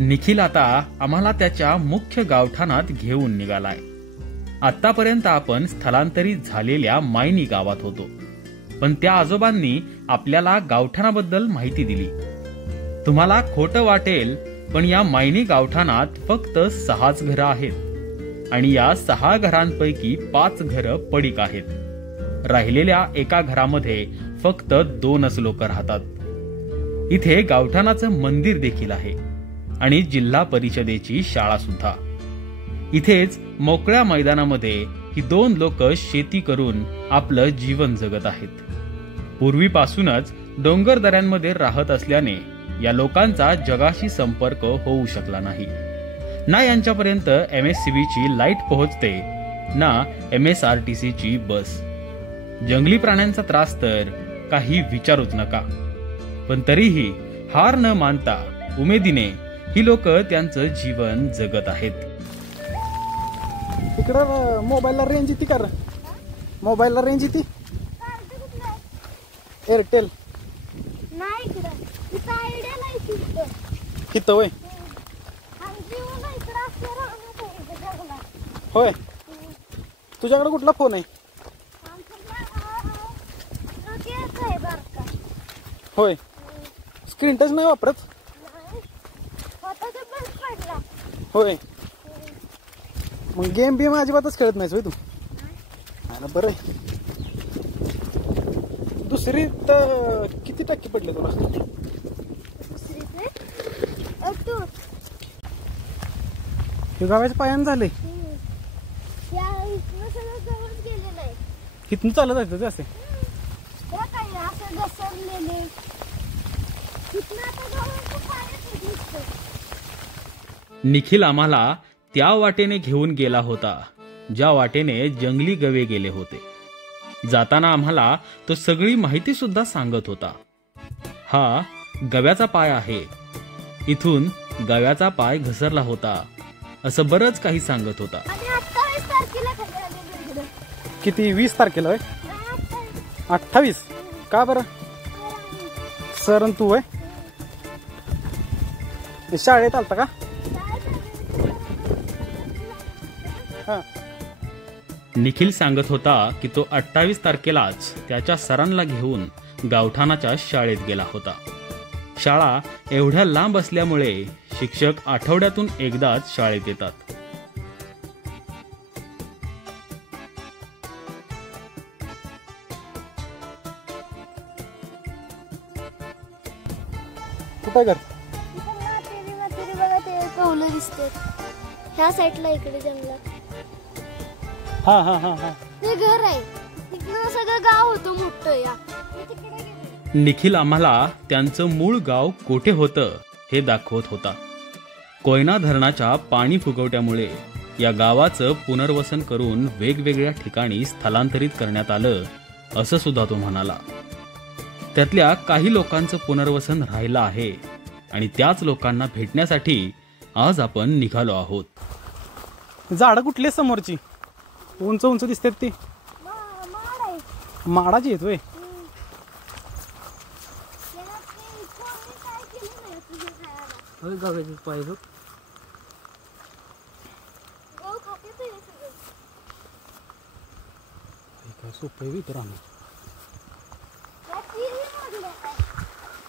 निखिल आता आम्हाला त्याच्या मुख्य गावठाणात घेऊन निघालाय. आतापर्यंत आपण स्थलांतरित झालेल्या मायनी गावात होतो, पण त्या आजोबांनी आपल्याला गावठाणाबद्दल माहिती दिली. तुम्हाला खोटं वाटेल, पण या मायनी गावठाणात फक्त 6च घरं आहेत आणि या 6 घरांपैकी 5 घरं पडीक आहेत. राहिलेल्या एका घरामध्ये फक्त 2च लोक राहतात. इथे गावठाणाचं मंदिर देखील आहे आणि जिल्हा परिषदेची शाळा सुद्धा. इथेच मोकळ्या मैदानामध्ये ही 2 लोक शेती करून आपलं जीवन जगत आहेत. पूर्वीपासूनच डोंगर दऱ्यांमध्ये राहत असल्याने या लोकांचा जगाशी संपर्क होऊ शकला नाही. ना यांच्यापर्यंत MSCB ची लाईट पोहोचते, ना MSRTC ची बस. जंगली प्राण्यांचा त्रास तर काही विचारूच नका. पण तरीही हार न मानता उमेदीने ही लोक त्यांचं जीवन जगत आहेत. इकडं मोबाईलला रेंज येते का? मोबाईलला रेंज येते? एअरटेल नाही इकडं. इथं आयडिया नाही तिथं. किती वय? होय. तुझ्याकडे कुठला फोन आहे? होय. स्क्रीन टच नाही वापरत? होय. मग गेम बिम अजिबातच खेळत नाहीस होय तू? बरं. दुसरी तर किती टक्के पडले तुला? गावाच्या पायानं झाले. इथून चालत जायचं ते असे. निखिल आम्हाला त्या वाटेने घेऊन गेला होता ज्या वाटेने जंगली गवे गेले होते. जाताना आम्हाला तो सगळी माहिती सुद्धा सांगत होता. हा गव्याचा पाय आहे, इथून गव्याचा पाय घसरला होता, असं बरंच काही सांगत होता. किती? 20 तारखेला? 28? का बरं? सर तू आहे शाळेत आलता का? निखिल सांगत होता की तो 28 तारखेलाच त्याच्या सरांना घेऊन गावठाणाच्या शाळेत गेला होता. शाळा एवढ्या लांब असल्यामुळे शिक्षक आठवड्यातून एकदाच शाळेत येतात. कुठं घर? कौलं दिसते ह्या साईडला, इकडे जंगलात. हा हा हा हा. ते घर आहे. तिकडं सगळं गाव होतं मोठं. या निखिल आम्हाला त्यांचं मूळ गाव कोठे होतं हे दाखवत होता. कोयना धरणाच्या पाणी फुगवट्यामुळे या गावाचं पुनर्वसन करून वेगवेगळ्या ठिकाणी स्थलांतरित करण्यात आलं, असं सुद्धा तो म्हणाला. त्यातल्या काही लोकांचं पुनर्वसन राहिलं आहे आणि त्याच लोकांना भेटण्यासाठी आज आपण निघालो आहोत. झाडं कुठली समोरची उंच उंच दिसतात ती? माडाची येतोय.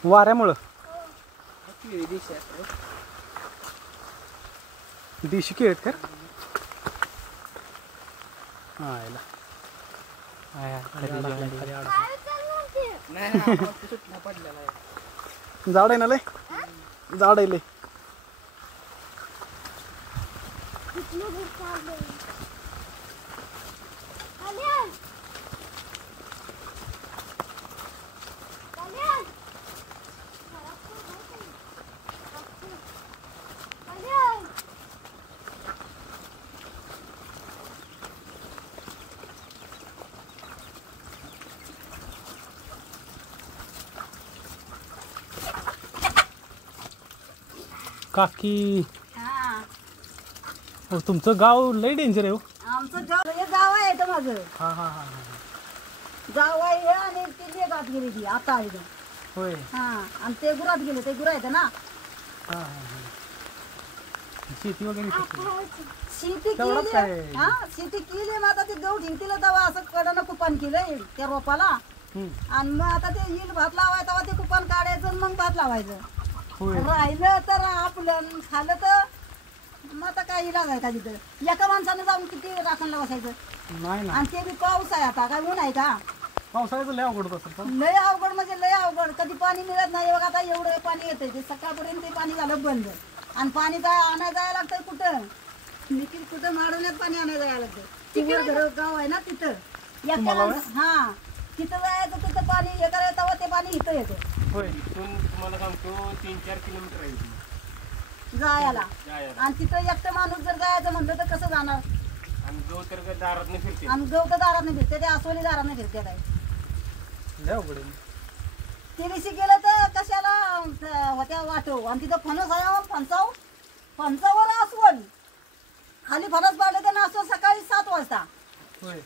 वाऱ्यामुळं देशी केळत कर. झाड आहे ना लय, झाड आहे लय. काकी हो, तुमचं गाव लय डेंजर आहे हो. आमचं गाव आहे तर माझं. हा हा हा. जाव आहे आणि ती लेगात गेली ती आता आहे. होय. हा आणि ते गुरात गेले, ते गुरा आहेत ना. शेती वगैरे कशी? शेती तेवढंच केली काय? हा शेती केली मग आता ते गहू ठिंगतीला तेव्हा असं कडनं कुपान केलंय त्या रोपाला आणि मग आता ते येईल भात लावायचं तेव्हा ते कुपान काढायचं आणि मग भात लावायचं. होय. राहिलं तर आपलं खाल्लं तर मग आता काही इलाज आहे का तिथं एका माणसानं जाऊन किती राखणला बसायचं. नाही ना, आणि ते बी पाऊस आहे आता काय ऊन आहे का. पावसाळ्याचं लय अवघड होत असेल का? लय अवघड म्हणजे लय अवघड कधी पाणी मिळत नाही बघा. आता एवढं पाणी येतंय ते सकाळपर्यंत ते पाणी झालं बंद आणि पाणी आणायला जायला लागतंय कुठं निखिल कुठं माडवण्यात पाणी आणायला जायला लागतंय. तिकडे घर गाव आहे ना तिथं हा तिथं जायचं तिथं पाणी हे करायचं तेव्हा ते पाणी इथं येतं. होय. इथून तुम्हाला सांगतो 3-4 किलोमीटर आहे इथून जायला जायला. आणि तिथं एकटं माणूस जर जायचं म्हणलं तर कसं जाणार. आणि जो तर काय दारात नाही फिरते. आणि गवत दारात नाही फिरते ते अस्वली दारात नाही फिरते काय. लय अवघड आहे. ते दिवशी गेलं तर कशाला होत्या वाटो आणि तिथं फणस आहे फणसावर अस्वल खाली फणस पाडले तर नाचतो सकाळी 7 वाजता. होय.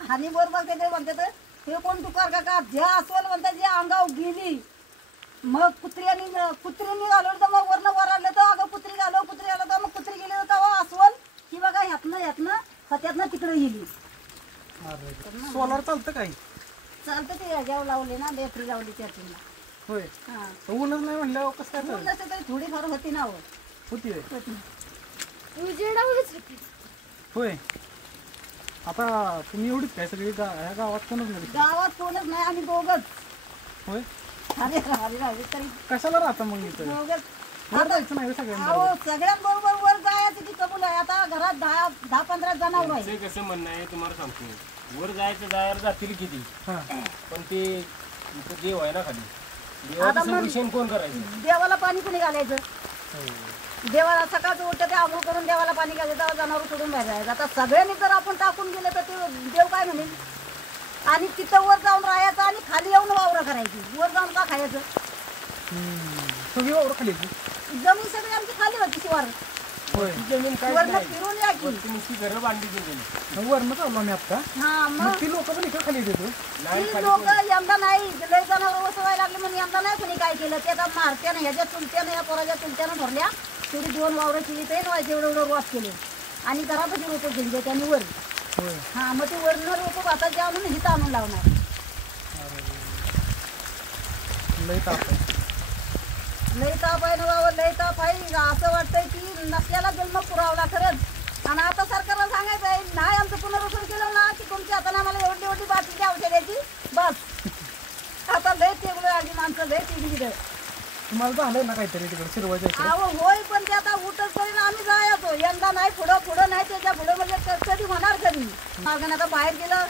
आणि बरोबर ते म्हणतात हे कोण तुकार काका ज्या अस्वल म्हणतात जे अंगावर गेली मग कुत्र्यानी घालवलं तर मग वरनं वराडलं तर अगं कुत्री घालव कुत्री घालव तर मग कुत्री गेली तर तेव्हा अस्वल की बघा ह्यातनं तिकडे गेली. सोलार चालतं काही? चालतं ते ह्याच्यावर लावले ना बॅटरी लावली त्यातून. होय. हा ऊनच नाही म्हणल्यावर कसं काय चालेल? नसतं तरी थोडीफार होती ना हो. होती होय. उजेडावरच होती. होय. आता तुम्ही एवढीच काय सगळी ह्या गावात कोणच नाही? गावात कोणच नाही आम्ही दोघच. होय. अरे राहिले तरी कशाला राहता मग इथं? दोघच. वर जायचं नाही सगळ्यांना? अहो सगळ्यांबरोबर वर जायचं की कबूल आहे. आता घरात 10-15 जनावर आहे. त्यांचं कसं म्हणणं आहे तुम्हाला सांगतो. वर जायचं जायला जातील किती हा. पण ते इथं देव आहे ना खाली. आता देवाचं मग- संरक्षण कोण करायचं? देवाला पाणी कुणी घालायचं. देवाला सकाळचं उठतं ते आंघोळ करून देवाला पाणी घालायचं तेव्हा जनावर सोडून बाहेर जायचं. आता सगळ्यांनी जर आपण टाकून गेलं तर ते देव काय म्हणेल. आणि तिथं वर जाऊन राहायचं आणि खाली येऊन वावरं करायची. वर जाऊन का खायचं. सगळी वावर खाली येते? जमीन सगळी आमची खाली होती शिवार. होय. जमीन काय वरनं नाही. फिरून या की. तुमची घरं बांधली गेली. मग वरनं चाललो आम्ही आता. हा मग मग ती लोक पण इकडे खाली येते. नाही ती खाली लोक यंदा नाही लय जनावर वसवायला लागले म्हणून यंदा नाही कोणी काय केलं. ते आता मारत्यानं ह्याच्या चुलत्यानं या पोराच्या चुलत्यानं धरल्या थोडी 2 वावरं केली ते एवढं रोप केले आणि घरातच रोपं घेतले त्यांनी वर. होय. हा मग ते वरनं रोपं भाताचे आणून हिथं आणून लावणार. लय ताप आहे. लय ताप आहे ना बाबा लय ताप आहे. असं वाटतंय की नसल्याला जन्म पुरावला खरंच. आणि आता सरकारला सांगायचं आहे नाही आमचं पुनर्वसन केलं ना की तुमच्या हाताने आम्हाला एवढी बाटलीची औषधाची बस. आता लय तेवढं आधी माणसं लय तिकडे. तुम्हाला झालंय ना काहीतरी तिकडे शिरवायचं इकडे? अहो होय पण ते आता उठत करीन आम्ही जायचो. यंदा नाही पुढं नाही त्याच्या पुढं म्हणजे कधी होणार कधी. मागं आता बाहेर गेलं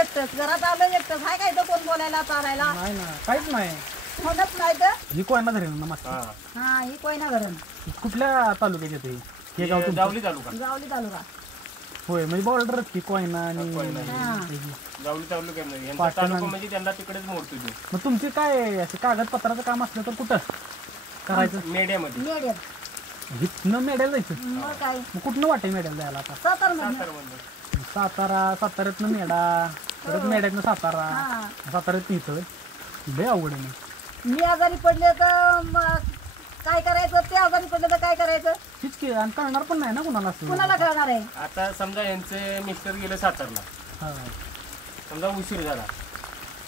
एकटंच घरात आलं एकटंच हाय काय तर कोण बोलायला चालायला नाही ना, काहीच नाही. म्हणत नाही तर. ही कोयना धरेल ना मागची? हा. हा ही कोयना घरण कुठल्या तालुक्यात येते हे गाव तुमचं? जावली तालुका. गावली तालुका. होय म्हणजे बॉर्डरच की कोयना आणि कोयना. हा जावली तालुक्यामध्ये यांचा पाटण तालुका आणि- म्हणजे त्यांना तिकडेच मोडतो तो. मग तुमची काय असे कागदपत्राचं काम असलं तर कुठं करायचं? मेड्यामध्ये मेड्यात इथनं मेड्याला जायचं? मग काय मग कुठनं वाटे मेड्याला जायला आता? सातारमधनं. साताऱ्यातनं मेडा, परत मेड्यातनं सातारा, हा साताऱ्यात इथं लय अवघड आहे. मी आजारी पडले तर मग काय करायचं. ते आजारी पडले तर काय करायचं. तीच की आणि कळणार पण नाही ना कुणाला असं. कुणाला कळणार आहे. आता समजा यांचे मिस्टर गेले सातारला, हा, समजा उशीर झाला,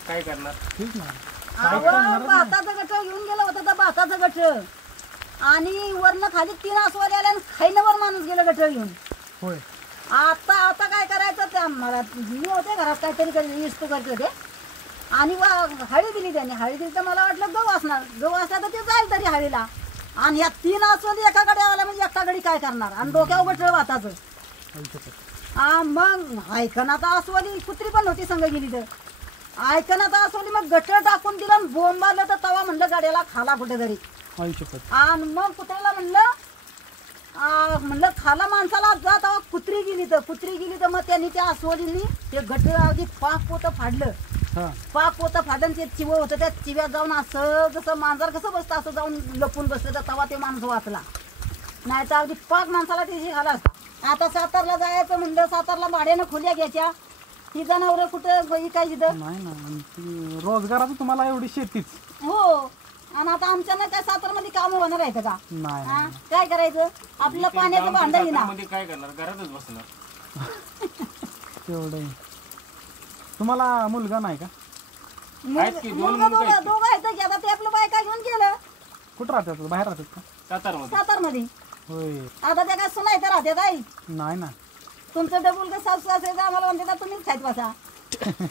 काय करणार? ठीक ना. अहो भाताचं गठ घेऊन गेलं होतं तर भाताचं गठ आणि वरनं खाली 3 अस्वल आले आणि खाईनवर माणूस गेलं गठ घेऊन. होय. आता काय करायचं त्या मला मी होते घरात काहीतरी इस्तो करते होते आणि हळी दिली त्यांनी. हळी दिली तर मला वाटलं गहू असणार. गहू असला तर ते जाईल तरी हळीला. आणि या 3 अस्वल एकाकडे आला म्हणजे एकाकडे काय करणार आणि डोक्यावर गठ भाताचं. मग ऐकनात अस्वली कुत्री पण होती संग गेली तर ऐकनात अस्वली मग गट टाकून दिलं आणि बोंब आलं तर तवा म्हणलं गाड्याला खाला कुठेतरी. आणि मग कुत्र्याला म्हणलं खाला माणसाला जा तेव्हा कुत्री गेली तर मग त्यांनी त्या अस्वलींनी ते गट अगदी पाक पोतं फाडलं. पाक पोतं फाडलं ते चिव होतं त्या चिव्यात जाऊन असं जसं मांजर कसं बसतं असं जाऊन लपून बसलं तर तवा ते माणूस वाचला. नाही तर अगदी पाक माणसाला त्याची घाला. आता सातारला जायचं म्हणलं सातारला भाड्यानं खोल्या घ्यायच्या. ती जनावरं कुठं काय तिथं नाही ना. रोजगाराचं तुम्हाला एवढी शेतीच? हो आणि आता आमच्यानं काय सातारमध्ये काम होणार आहे का? नाही हा? काय करायचं? आपलं पाण्याचं भांडं येईना. मध्ये काय करणार, घरातच बसणार. तेवढं आहे. तुम्हाला मुलगा नाही का? आहेत की, दोन मुलगा मुलगा आहेत की. दोघं आहेत की. आता ते आपलं बायका घेऊन गेलं कुठं राहतात, बाहेर राहतात का? सातारमध्ये. सातारमध्ये. होय. आता त्या काय सुना इथं राहतात आई. नाही ना. तुमचं डबुल का सासू असेल आम्हाला म्हणते ना तुम्हीच खायच बसा.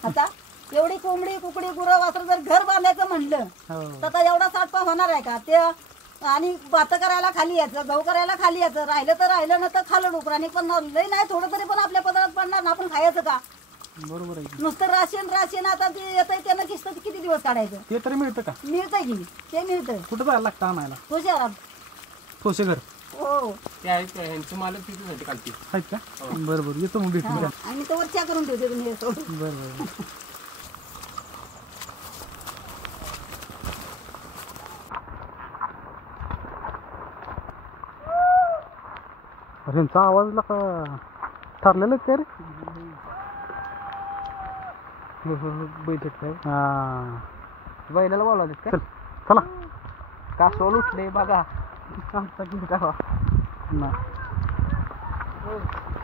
आता एवढी कोंबडी कुकडी गुरं वासर जर घर बांधायचं म्हणलं हो. तर आता एवढा साठपा होणार आहे का? ते आणि भात करायला खाली यायचं, गहू करायला खाली यायचं, राहिलं तर राहिलं ना तर खाल्लं डुकराने. पण लई नाही थोडं तरी पण आपल्या पदार्थ पडणार ना, आपण खायचं का? बरोबर आहे की. नुसतं राशन आता ते येतंय त्यानं किस्त किती दिवस काढायचं? ते तरी मिळतं का? मिळतंय की ते मिळतंय. कुठं जायला लागतं आणायला? तो शहरात. ठोसे घर हो. ते आहेत का, ह्यांचं मालक तिथेच होते कालची. आहेत का? बरं बरं, येतो मग भेटून द्या. आणि तो वर चहा करून ठेवते तुम्ही येतो. बरं बरं. अरे यांचा आवाज का ठरलेलं का रे? बैठक काय? हा, बैलाला बोलावलं का? चल चला. कासवाल उठले बघा. ना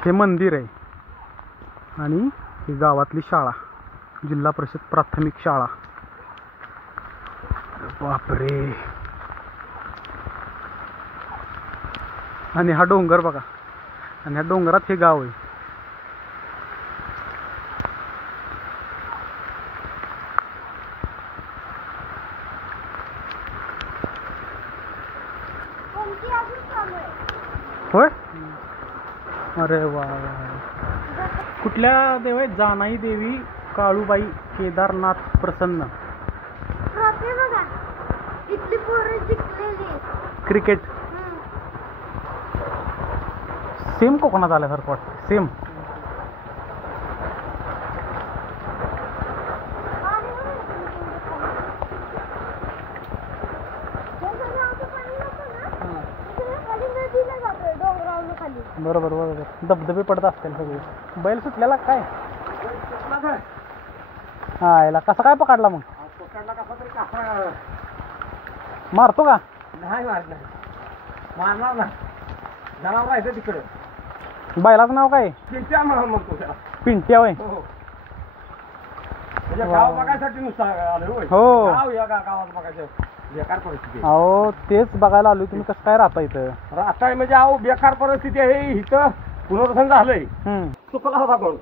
हे मंदिर आहे आणि ही गावातली शाळा, जिल्हा परिषद प्राथमिक शाळा. बापरे. आणि हा डोंगर बघा, आणि ह्या डोंगरात हे गाव आहे. कोणती अजून चालू आहे? होय. अरे वा. कुठल्या देव आहेत? जानाई देवी, काळूबाई, केदारनाथ प्रसन्न. ट्रॉफी बघा, इथली पोरं जिंकलेली. क्रिकेट सेम कोकणात आल्यासारखं वाटतं. सेम. बरोबर बरोबर. धबधबे पडत असतील सगळे. बैल सुटलेला काय? हा, याला कसा काय पकडला मग? पकडला कसा तरी कसा मारतो का? नाही मारणार, मारणार ना. जनावर राहायचं तिकडं. बैलाचं नाव काय? पिंट्या म्हणतो त्याला. पिंट्या होय. हो. म्हणजे गाव बघायसाठी नुसतं आलो होय. हो. गाव या गावात बघायचं बेकार परिस्थिती आहे. अहो तेच बघायला आलोय. तुम्ही कसं काय राहता इथं? आता म्हणजे अहो बेकार परिस्थिती आहे इथं. पुनर्वसन झालंय. चुकला होता कोण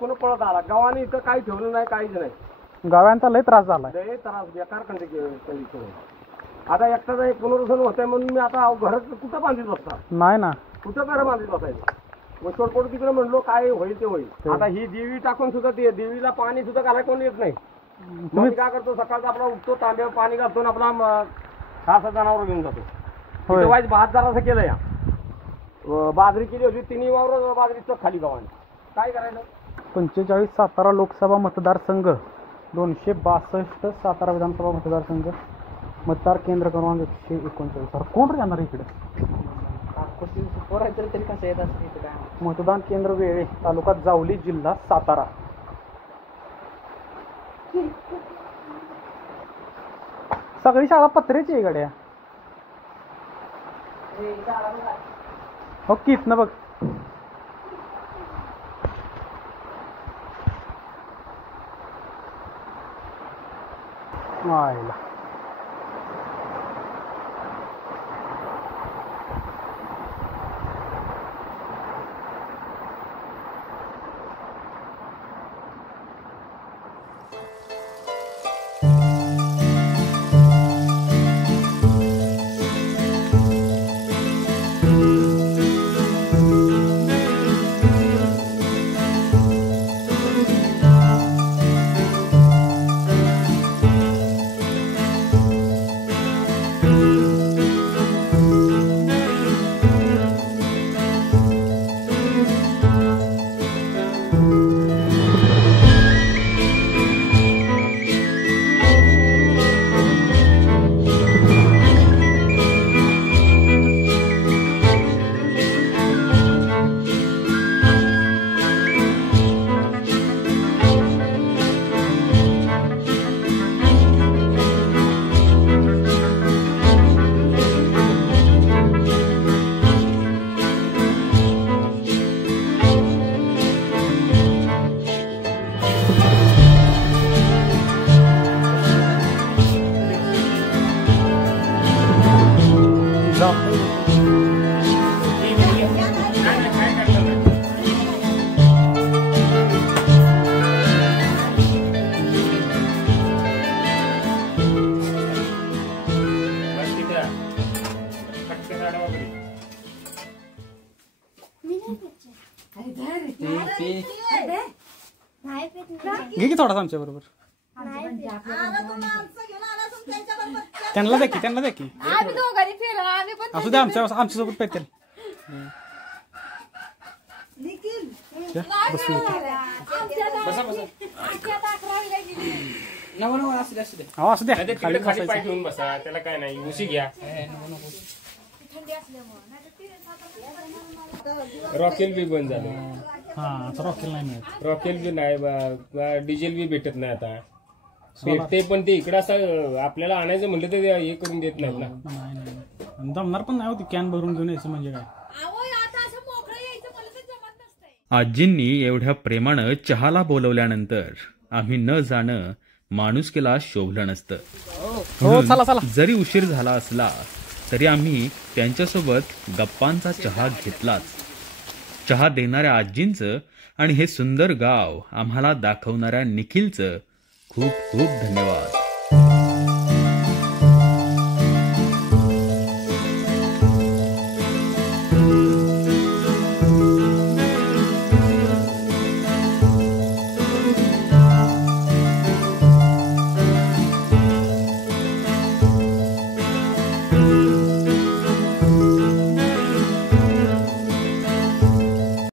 कोण पळत आला. गावाने इथं काही ठेवलं नाही, काहीच नाही. गावांचा लय त्रास झालाय. लय त्रास, बेकार कंडिशन. आता एकटाच एक पुनर्वसन होत आहे म्हणून मी आता घरात कुठं बांधित बसता? नाही ना. कुठं घर बांधित बसायचं? मग छोटपोट तिकडे म्हणलो काय होईल ते होईल. आता ही देवी टाकून सुद्धा ते देवीला पाणी सुद्धा घालायला कोण येत नाही. मग मी काय करतो, सकाळचा आपला उठतो, तांब्यावर पाणी घालतो, आपला खासा जनावर घेऊन जातो. वाईज भात जरासं केलं या. बाजरी केली होती, तिन्ही वावर बाजरीचं खाली गावाने. काय करायचं? 45 सातारा लोकसभा मतदारसंघ, 262 सातारा विधानसभा मतदारसंघ, मतदार केंद्र क्रमांक 139. कोण येणार इकडे? तरी कसं येत असते इथं काय? मतदान केंद्र वेळे, तालुका जावली, जिल्हा सातारा. सगळी शाळा पत्र्याची आहे गड्या. हो की इथनं बघ. आयला नाही पेत नाही. घे की थोडासा आमच्या बरोबर. नाही पेत. त्यांना द्या की, त्यांना द्या की. आम्ही दोघांनी फिरलो, आम्ही पण असू द्या आमच्यासोबत पेतील. बसू असू द्या नाही, खाली तिकडे खाली पाय बसायचं. ठेवून बसा, त्याला काय नाही, उशी घ्या. रॉकेल बी बंद झालं. हा आता रॉकेल नाही मिळत. रॉकेल बी नाही, डिझेल बी भेटत नाही आता. भेटते पण ते इकडं असं आपल्याला आणायचं म्हटलं तर हे करून देत नाहीत ना. नाही नाही जमणार पण नाही होती. कॅन भरून घेऊन यायचं म्हणजे काय. आजींनी एवढ्या प्रेमानं चहाला बोलवल्यानंतर आम्ही न जाणं माणुसकीला शोभलं नसतं. हो चला चला. जरी उशीर झाला असला तरी आम्ही त्यांच्यासोबत गप्पांचा चहा घेतलाच. चहा देणाऱ्या आजींचं आणि हे सुंदर गाव आम्हाला दाखवणाऱ्या निखिलचं खूप खूप धन्यवाद.